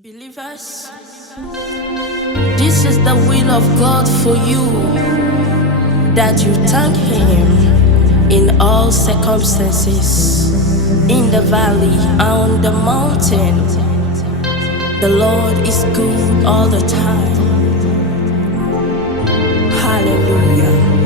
Believers, this is the will of God for you, that you thank Him in all circumstances, in the valley, on the mountain. The Lord is good all the time. Hallelujah.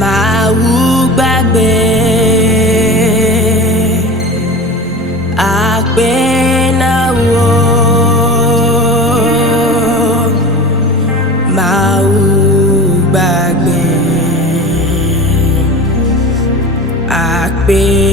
MAWU gbàgbé àgbénáwó. MAWU gbàgbé àgbénáwó.